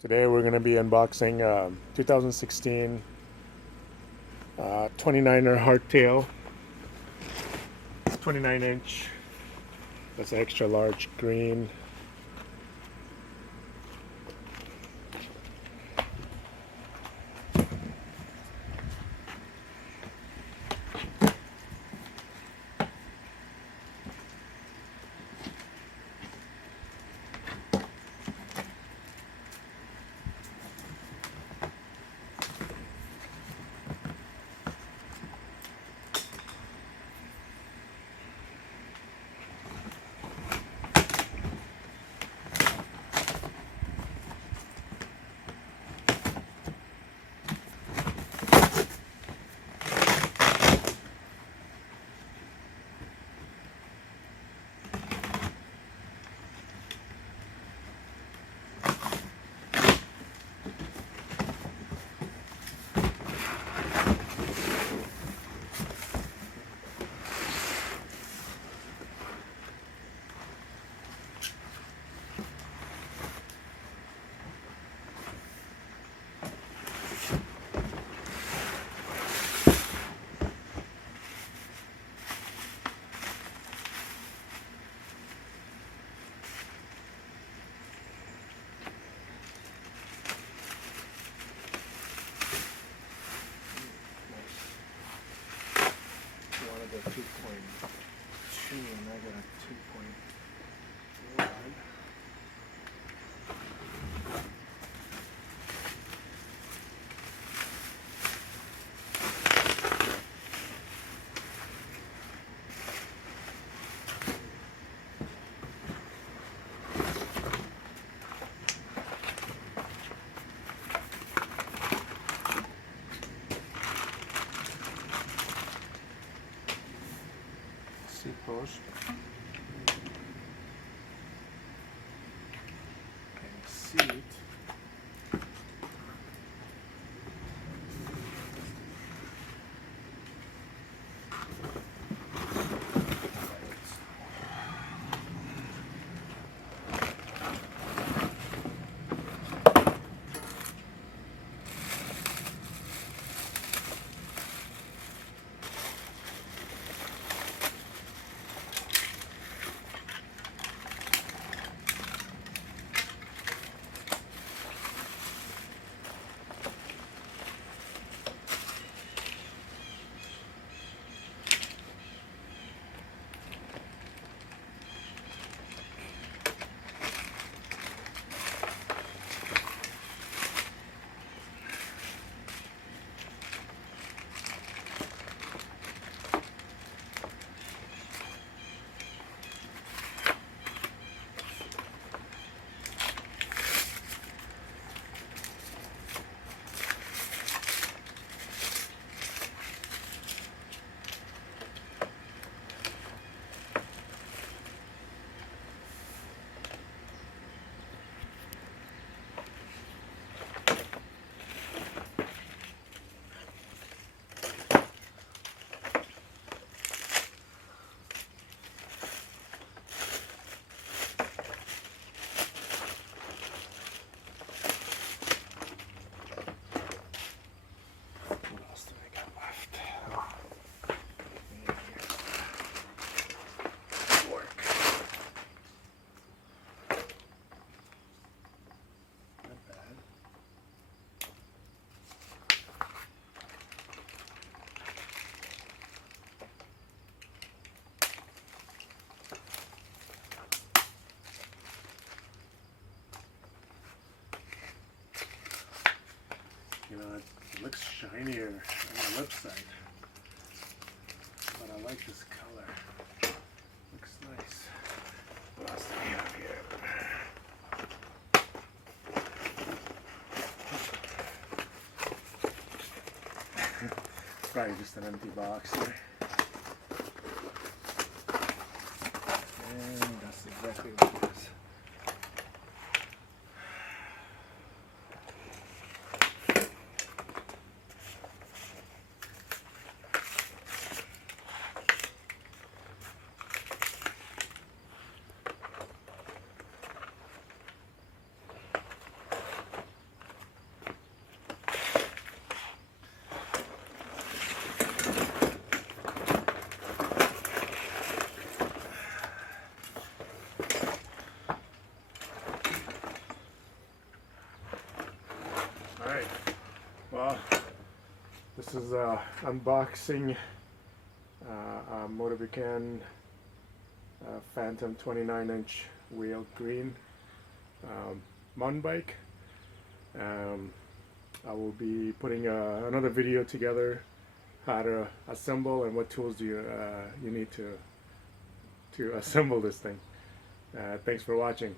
Today we're going to be unboxing 2016 29er Hardtail. It's 29-inch. That's an extra large green. A 2.2 and I got a 2.1. Seat post and seat. You know, it looks shinier on the lip side, but I like this color. Looks nice. What else do we have here? Probably just an empty box here. And that's exactly what it is. This is unboxing Motobecane Fantom 29-inch wheel green mountain bike. I will be putting another video together how to assemble and what tools do you need to assemble this thing. Thanks for watching.